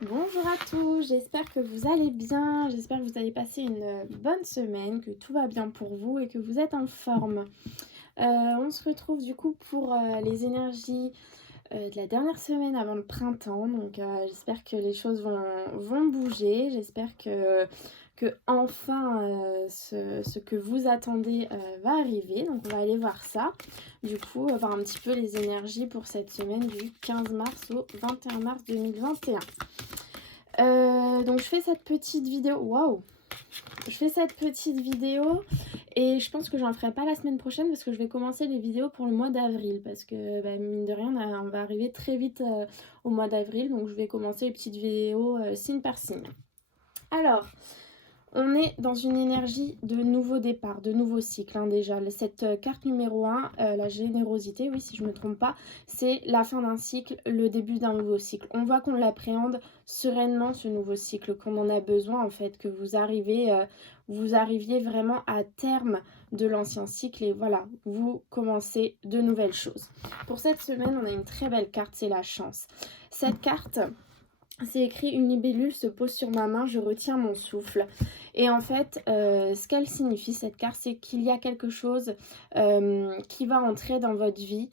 Bonjour à tous, j'espère que vous allez bien, j'espère que vous allez passer une bonne semaine, que tout va bien pour vous et que vous êtes en forme. On se retrouve du coup pour les énergies de la dernière semaine avant le printemps, donc j'espère que les choses vont bouger, j'espère que enfin ce que vous attendez va arriver, donc on va aller voir ça. Du coup, voir un petit peu les énergies pour cette semaine du 15 mars au 21 mars 2021. Donc je fais cette petite vidéo, waouh! Je fais cette petite vidéo et je pense que j'en ferai pas la semaine prochaine parce que je vais commencer les vidéos pour le mois d'avril parce que mine de rien on va arriver très vite au mois d'avril, donc je vais commencer les petites vidéos signe par signe. Alors, on est dans une énergie de nouveau départ, de nouveau cycle déjà. Cette carte numéro 1, la générosité, oui si je ne me trompe pas, c'est la fin d'un cycle, le début d'un nouveau cycle. On voit qu'on l'appréhende sereinement ce nouveau cycle, qu'on en a besoin en fait, que vous arriviez vraiment à terme de l'ancien cycle et voilà, vous commencez de nouvelles choses. Pour cette semaine, on a une très belle carte, c'est la chance. Cette carte... c'est écrit: une libellule se pose sur ma main, je retiens mon souffle. Et en fait, ce qu'elle signifie cette carte, c'est qu'il y a quelque chose qui va entrer dans votre vie.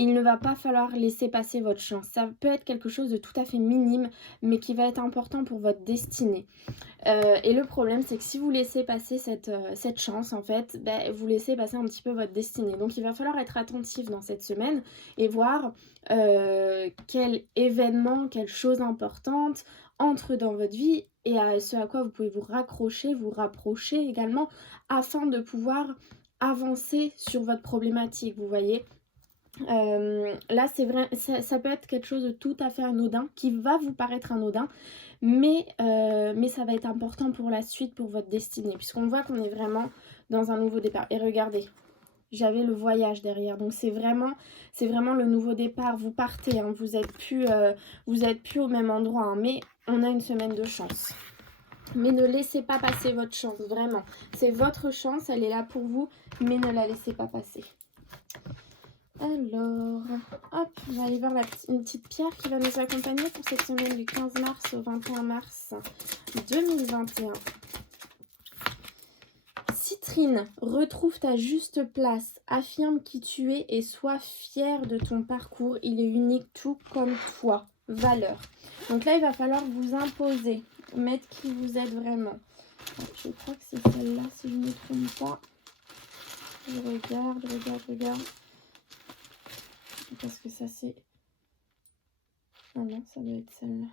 Il ne va pas falloir laisser passer votre chance. Ça peut être quelque chose de tout à fait minime, mais qui va être important pour votre destinée. Et le problème, c'est que si vous laissez passer cette chance, en fait, vous laissez passer un petit peu votre destinée. Donc il va falloir être attentif dans cette semaine et voir quel événement, quelle chose importante entre dans votre vie et à ce à quoi vous pouvez vous raccrocher, vous rapprocher également, afin de pouvoir avancer sur votre problématique, vous voyez. Là c'est vrai, ça peut être quelque chose de tout à fait anodin, qui va vous paraître anodin, mais ça va être important pour la suite, pour votre destinée, puisqu'on voit qu'on est vraiment dans un nouveau départ. Et regardez, j'avais le voyage derrière, donc c'est vraiment le nouveau départ. Vous partez, hein, vous êtes plus au même endroit, hein, mais on a une semaine de chance. Mais ne laissez pas passer votre chance, vraiment. C'est votre chance, elle est là pour vous, mais ne la laissez pas passer. Alors, hop, on va aller voir une petite pierre qui va nous accompagner pour cette semaine du 15 mars au 21 mars 2021. Citrine, retrouve ta juste place, affirme qui tu es et sois fier de ton parcours, il est unique tout comme toi. Valeur. Donc là, il va falloir vous imposer, mettre qui vous êtes vraiment. Je crois que c'est celle-là, si je ne me trompe pas. Je regarde. Parce que ça c'est... Ah non, ça doit être celle-là.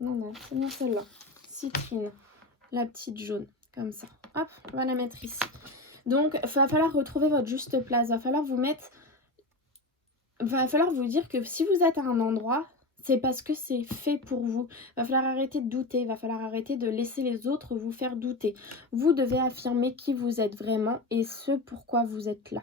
Non, c'est bien celle-là. Citrine, la petite jaune, comme ça. Hop, on va la mettre ici. Donc, il va falloir retrouver votre juste place. Va falloir vous dire que si vous êtes à un endroit, c'est parce que c'est fait pour vous. Va falloir arrêter de douter, va falloir arrêter de laisser les autres vous faire douter. Vous devez affirmer qui vous êtes vraiment et ce pourquoi vous êtes là.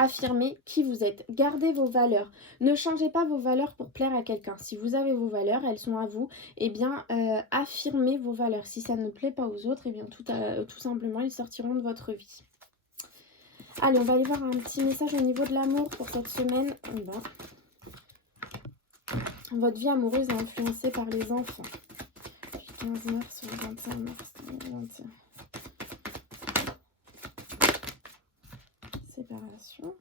Affirmez qui vous êtes, gardez vos valeurs, ne changez pas vos valeurs pour plaire à quelqu'un. Si vous avez vos valeurs, elles sont à vous, et bien affirmez vos valeurs. Si ça ne plaît pas aux autres, et bien tout simplement ils sortiront de votre vie. Allez, on va aller voir un petit message au niveau de l'amour pour cette semaine. Votre vie amoureuse est influencée par les enfants. 15 mars au 25 mars 2021. Séparation.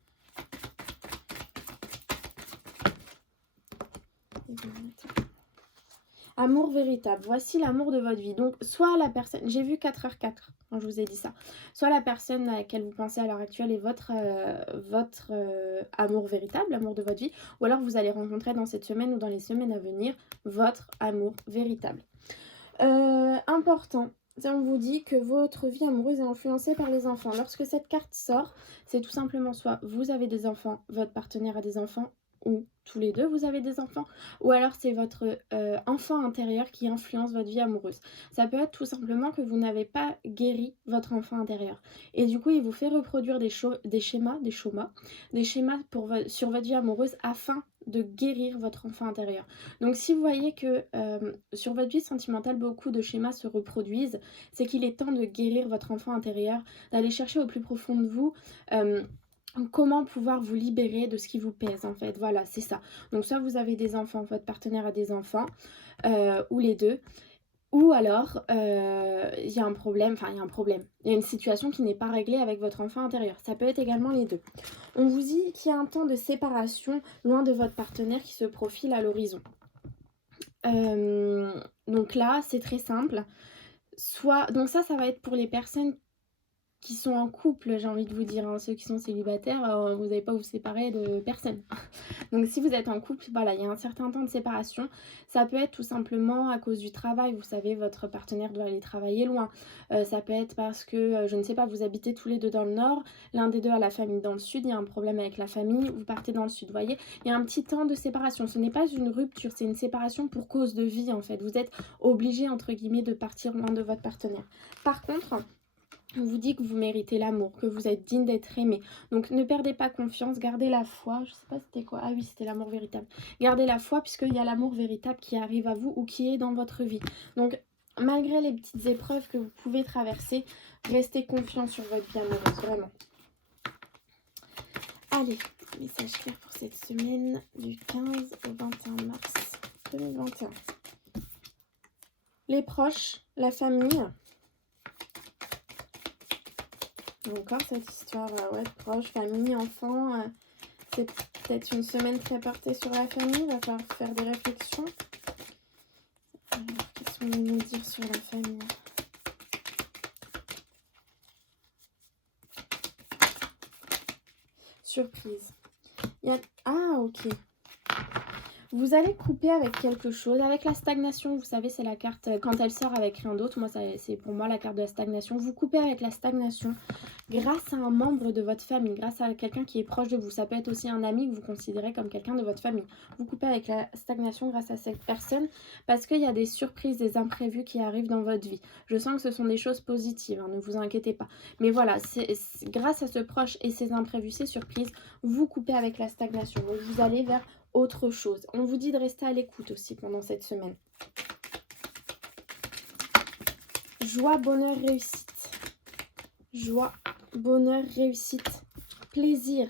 Amour véritable. Voici l'amour de votre vie. Donc, soit la personne... J'ai vu 4h4 quand je vous ai dit ça. Soit la personne à laquelle vous pensez à l'heure actuelle est votre amour véritable, l'amour de votre vie. Ou alors, vous allez rencontrer dans cette semaine ou dans les semaines à venir votre amour véritable. Important. On vous dit que votre vie amoureuse est influencée par les enfants. Lorsque cette carte sort, c'est tout simplement soit vous avez des enfants, votre partenaire a des enfants, ou tous les deux vous avez des enfants, ou alors c'est votre enfant intérieur qui influence votre vie amoureuse. Ça peut être tout simplement que vous n'avez pas guéri votre enfant intérieur. Et du coup, il vous fait reproduire des schémas sur votre vie amoureuse afin de guérir votre enfant intérieur. Donc si vous voyez que sur votre vie sentimentale, beaucoup de schémas se reproduisent, c'est qu'il est temps de guérir votre enfant intérieur, d'aller chercher au plus profond de vous comment pouvoir vous libérer de ce qui vous pèse en fait. Voilà, c'est ça. Donc soit vous avez des enfants, votre partenaire a des enfants, ou les deux. Ou alors, il y a un problème, enfin il y a un problème, il y a une situation qui n'est pas réglée avec votre enfant intérieur. Ça peut être également les deux. On vous dit qu'il y a un temps de séparation loin de votre partenaire qui se profile à l'horizon. Donc là, c'est très simple. Donc ça va être pour les personnes qui sont en couple, j'ai envie de vous dire, hein. Ceux qui sont célibataires, vous n'allez pas vous séparer de personne. Donc si vous êtes en couple, voilà, il y a un certain temps de séparation. Ça peut être tout simplement à cause du travail. Vous savez, votre partenaire doit aller travailler loin. Ça peut être parce que, je ne sais pas, vous habitez tous les deux dans le nord, l'un des deux a la famille dans le sud, il y a un problème avec la famille, vous partez dans le sud, vous voyez. Il y a un petit temps de séparation. Ce n'est pas une rupture, c'est une séparation pour cause de vie en fait. Vous êtes obligé, entre guillemets, de partir loin de votre partenaire. Par contre, on vous dit que vous méritez l'amour, que vous êtes digne d'être aimé. Donc ne perdez pas confiance, gardez la foi. Je sais pas c'était quoi. Ah oui, c'était l'amour véritable. Gardez la foi puisqu'il y a l'amour véritable qui arrive à vous ou qui est dans votre vie. Donc malgré les petites épreuves que vous pouvez traverser, restez confiant sur votre vie amoureuse, vraiment. Allez, message clair pour cette semaine du 15 au 21 mars 2021. Les proches, la famille. Encore cette histoire, ouais, proche, famille, enfant, c'est peut-être une semaine très portée sur la famille, il va falloir faire des réflexions. Alors, qu'est-ce qu'on va nous dire sur la famille? Surprise. Ah, ok. Vous allez couper avec quelque chose, avec la stagnation, vous savez, c'est la carte, quand elle sort avec rien d'autre, moi c'est pour moi la carte de la stagnation. Vous coupez avec la stagnation grâce à un membre de votre famille, grâce à quelqu'un qui est proche de vous. Ça peut être aussi un ami que vous considérez comme quelqu'un de votre famille. Vous coupez avec la stagnation grâce à cette personne parce qu'il y a des surprises, des imprévus qui arrivent dans votre vie. Je sens que ce sont des choses positives, hein, ne vous inquiétez pas. Mais voilà, grâce à ce proche et ces imprévus, ces surprises, vous coupez avec la stagnation. Donc vous allez vers autre chose. On vous dit de rester à l'écoute aussi pendant cette semaine. Joie, bonheur, réussite. Joie, bonheur, réussite, plaisir.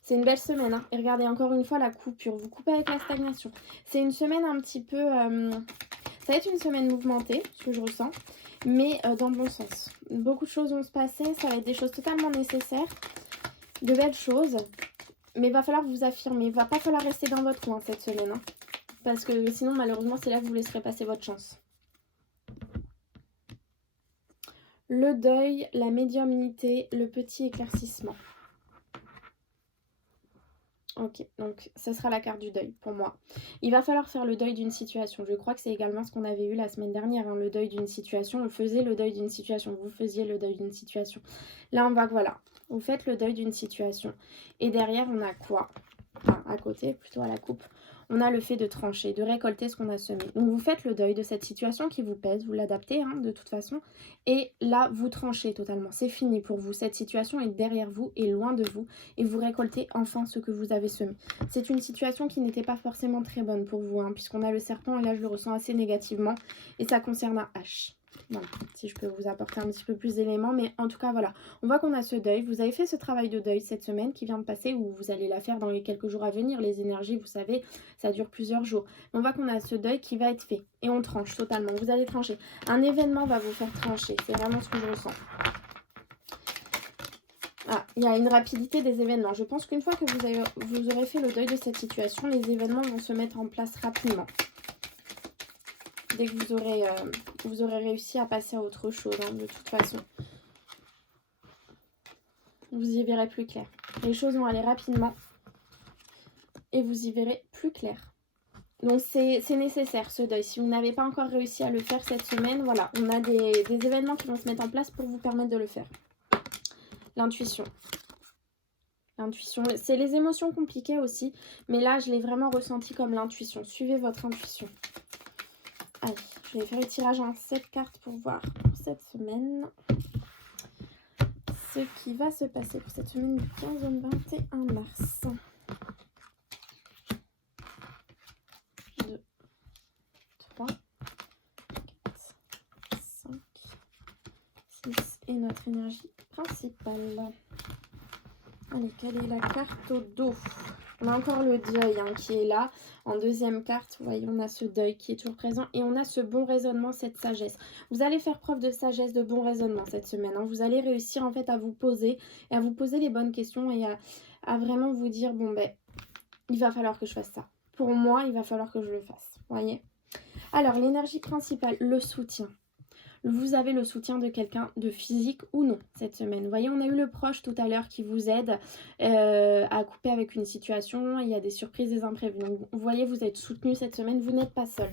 C'est une belle semaine, hein. Et regardez encore une fois la coupure. Vous coupez avec la stagnation. C'est une semaine un petit peu... ça va être une semaine mouvementée, ce que je ressens, mais dans le bon sens. Beaucoup de choses vont se passer. Ça va être des choses totalement nécessaires. De belles choses. Mais il va falloir vous affirmer. Il va pas falloir rester dans votre coin cette semaine, hein. Parce que sinon, malheureusement, c'est là que vous laisserez passer votre chance. Le deuil, la médiumnité, le petit éclaircissement. Ok, donc ce sera la carte du deuil pour moi. Il va falloir faire le deuil d'une situation. Je crois que c'est également ce qu'on avait eu la semaine dernière, hein, le deuil d'une situation. On faisait le deuil d'une situation, vous faisiez le deuil d'une situation. Là, on voit que voilà, vous faites le deuil d'une situation. Et derrière, on a quoi? Enfin, à côté, plutôt à la coupe. On a le fait de trancher, de récolter ce qu'on a semé. Donc vous faites le deuil de cette situation qui vous pèse, vous l'adaptez, hein, de toute façon. Et là, vous tranchez totalement. C'est fini pour vous. Cette situation est derrière vous et loin de vous. Et vous récoltez enfin ce que vous avez semé. C'est une situation qui n'était pas forcément très bonne pour vous, hein, puisqu'on a le serpent et là, je le ressens assez négativement. Et ça concerne un H. Voilà, si je peux vous apporter un petit peu plus d'éléments, mais en tout cas voilà, on voit qu'on a ce deuil, vous avez fait ce travail de deuil cette semaine qui vient de passer, ou vous allez la faire dans les quelques jours à venir, les énergies vous savez, ça dure plusieurs jours, mais on voit qu'on a ce deuil qui va être fait, et on tranche totalement, vous allez trancher, un événement va vous faire trancher, c'est vraiment ce que je ressens. Ah, il y a une rapidité des événements, je pense qu'une fois que vous aurez fait le deuil de cette situation, les événements vont se mettre en place rapidement. Dès que vous aurez réussi à passer à autre chose, hein, de toute façon. Vous y verrez plus clair. Les choses vont aller rapidement. Et vous y verrez plus clair. Donc c'est nécessaire ce deuil. Si vous n'avez pas encore réussi à le faire cette semaine, voilà. On a des événements qui vont se mettre en place pour vous permettre de le faire. L'intuition. L'intuition. C'est les émotions compliquées aussi. Mais là, je l'ai vraiment ressenti comme l'intuition. Suivez votre intuition. Allez, je vais faire le tirage en 7 cartes pour voir pour cette semaine ce qui va se passer pour cette semaine du 15 au 21 mars. 2, 3, 4, 5, 6 et notre énergie principale. Allez, quelle est la carte au dos? On a encore le deuil hein, qui est là. En deuxième carte, vous voyez, on a ce deuil qui est toujours présent. Et on a ce bon raisonnement, cette sagesse. Vous allez faire preuve de sagesse, de bon raisonnement cette semaine. Hein. Vous allez réussir en fait à vous poser et à vous poser les bonnes questions et à vraiment vous dire, bon ben, il va falloir que je fasse ça. Pour moi, il va falloir que je le fasse. Vous voyez? Alors, l'énergie principale, le soutien. Vous avez le soutien de quelqu'un de physique ou non cette semaine. Vous voyez, on a eu le proche tout à l'heure qui vous aide à couper avec une situation. Il y a des surprises, des imprévus. Donc, vous voyez, vous êtes soutenu cette semaine. Vous n'êtes pas seul.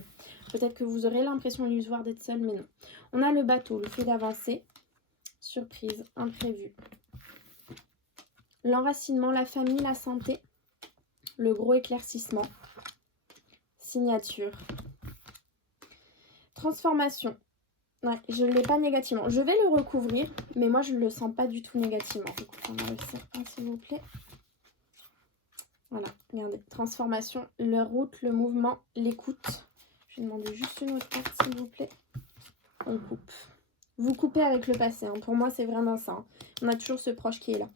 Peut-être que vous aurez l'impression illusoire d'être seul, mais non. On a le bateau, le fait d'avancer. Surprise, imprévu. L'enracinement, la famille, la santé. Le gros éclaircissement. Signature. Transformation. Ouais, je ne l'ai pas négativement. Je vais le recouvrir, mais moi, je ne le sens pas du tout négativement. Du coup, on va le serpent, s'il vous plaît. Voilà, regardez. Transformation, la route, le mouvement, l'écoute. Je vais demander juste une autre carte, s'il vous plaît. On coupe. Vous coupez avec le passé. Hein. Pour moi, c'est vraiment ça. Hein. On a toujours ce proche qui est là.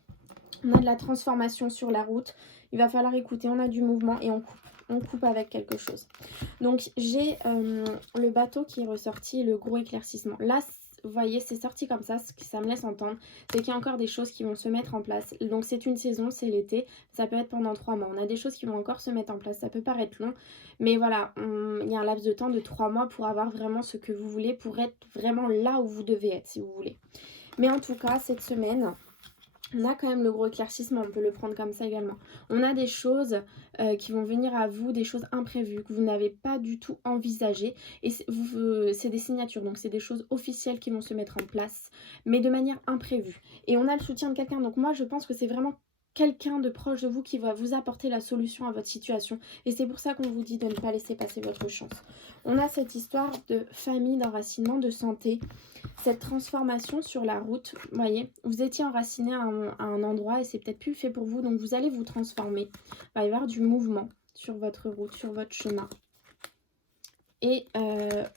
On a de la transformation sur la route. Il va falloir écouter. On a du mouvement et on coupe. On coupe avec quelque chose. Donc, j'ai le bateau qui est ressorti et le gros éclaircissement. Là, vous voyez, c'est sorti comme ça. Ce que ça me laisse entendre, c'est qu'il y a encore des choses qui vont se mettre en place. Donc, c'est une saison, c'est l'été. Ça peut être pendant 3 mois. On a des choses qui vont encore se mettre en place. Ça peut paraître long. Mais voilà, il y a un laps de temps de 3 mois pour avoir vraiment ce que vous voulez, pour être vraiment là où vous devez être, si vous voulez. Mais en tout cas, cette semaine... On a quand même le gros éclaircissement, on peut le prendre comme ça également. On a des choses qui vont venir à vous, des choses imprévues que vous n'avez pas du tout envisagées. Et c'est des signatures, donc c'est des choses officielles qui vont se mettre en place, mais de manière imprévue. Et on a le soutien de quelqu'un, donc moi je pense que c'est vraiment quelqu'un de proche de vous qui va vous apporter la solution à votre situation. Et c'est pour ça qu'on vous dit de ne pas laisser passer votre chance. On a cette histoire de famille, d'enracinement, de santé. Cette transformation sur la route, vous voyez, vous étiez enraciné à un endroit et c'est peut-être plus fait pour vous, donc vous allez vous transformer. Il va y avoir du mouvement sur votre route, sur votre chemin. Et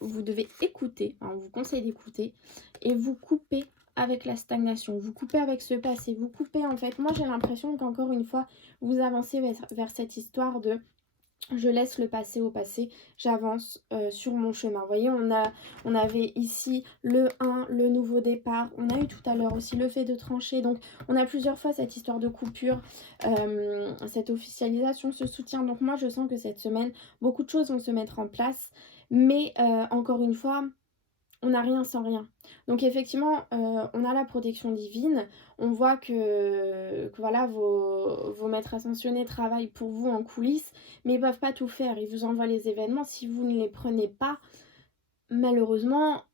vous devez écouter, hein, on vous conseille d'écouter, et vous couper avec la stagnation, vous coupez avec ce passé, vous coupez en fait. Moi j'ai l'impression qu'encore une fois, vous avancez vers cette histoire de... Je laisse le passé au passé, j'avance sur mon chemin. Vous voyez, on avait ici le 1, le nouveau départ. On a eu tout à l'heure aussi le fait de trancher. Donc, on a plusieurs fois cette histoire de coupure, cette officialisation, ce soutien. Donc, moi, je sens que cette semaine, beaucoup de choses vont se mettre en place. Mais, encore une fois... On n'a rien sans rien. Donc effectivement, on a la protection divine. On voit que voilà, vos maîtres ascensionnés travaillent pour vous en coulisses, mais ils ne peuvent pas tout faire. Ils vous envoient les événements. Si vous ne les prenez pas, malheureusement,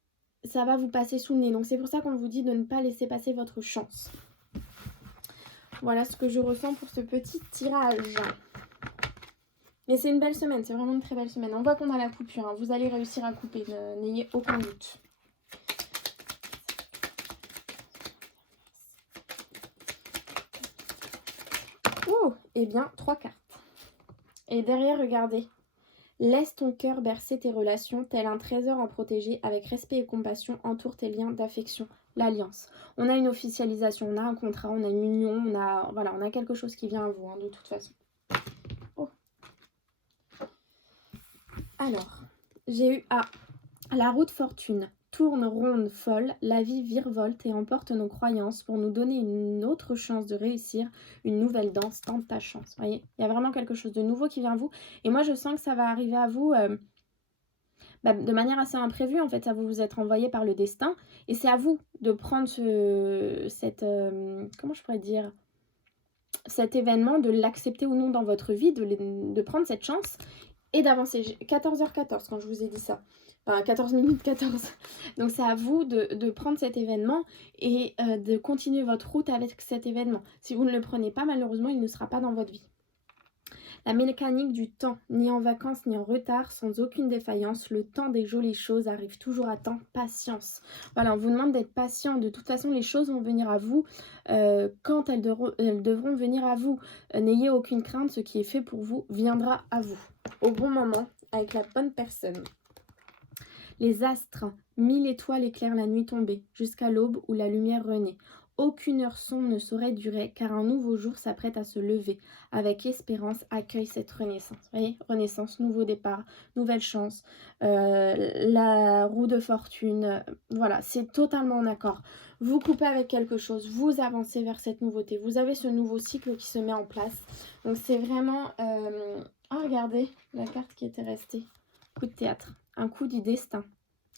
ça va vous passer sous le nez. Donc c'est pour ça qu'on vous dit de ne pas laisser passer votre chance. Voilà ce que je ressens pour ce petit tirage. Mais c'est une belle semaine, c'est vraiment une très belle semaine. On voit qu'on a la coupure, hein. Vous allez réussir à couper, n'ayez aucun doute. Oh, eh bien, 3 cartes. Et derrière, regardez. Laisse ton cœur bercer tes relations, tel un trésor à protéger, avec respect et compassion, entoure tes liens d'affection, l'alliance. On a une officialisation, on a un contrat, on a une union, on a quelque chose qui vient à vous, hein, de toute façon. Oh. Alors, j'ai eu la route fortune. Tourne ronde folle, la vie virevolte et emporte nos croyances pour nous donner une autre chance de réussir, une nouvelle danse, tente ta chance. Vous voyez, il y a vraiment quelque chose de nouveau qui vient à vous. Et moi, je sens que ça va arriver à vous de manière assez imprévue. En fait, ça va vous être envoyé par le destin. Et c'est à vous de prendre comment je pourrais dire, cet événement, de l'accepter ou non dans votre vie, de prendre cette chance et d'avancer. 14h14 quand je vous ai dit ça. Enfin, 14 minutes 14. Donc c'est à vous de prendre cet événement et de continuer votre route avec cet événement. Si vous ne le prenez pas, malheureusement, il ne sera pas dans votre vie. La mécanique du temps, ni en vacances ni en retard, sans aucune défaillance, le temps des jolies choses arrive toujours à temps, patience. Voilà, on vous demande d'être patient. De toute façon, les choses vont venir à vous quand elles devront venir à vous. N'ayez aucune crainte, ce qui est fait pour vous viendra à vous. Au bon moment, avec la bonne personne. Les astres, 1000 étoiles éclairent la nuit tombée, jusqu'à l'aube où la lumière renaît. Aucune heure sombre ne saurait durer, car un nouveau jour s'apprête à se lever. Avec espérance, accueille cette renaissance. Vous voyez, renaissance, nouveau départ, nouvelle chance, la roue de fortune. Voilà, c'est totalement en accord. Vous coupez avec quelque chose, vous avancez vers cette nouveauté. Vous avez ce nouveau cycle qui se met en place. Donc c'est vraiment... Ah, regardez, la carte qui était restée. Coup de théâtre, un coup du destin.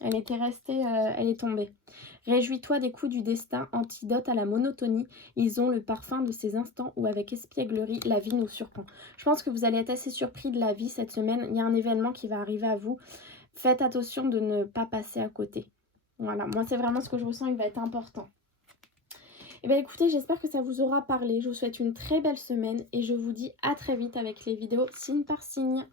Elle était restée, elle est tombée. Réjouis-toi des coups du destin, antidote à la monotonie. Ils ont le parfum de ces instants où, avec espièglerie, la vie nous surprend. Je pense que vous allez être assez surpris de la vie cette semaine. Il y a un événement qui va arriver à vous. Faites attention de ne pas passer à côté. Voilà, moi c'est vraiment ce que je ressens, il va être important. Et bien écoutez, j'espère que ça vous aura parlé. Je vous souhaite une très belle semaine et je vous dis à très vite avec les vidéos signe par signe.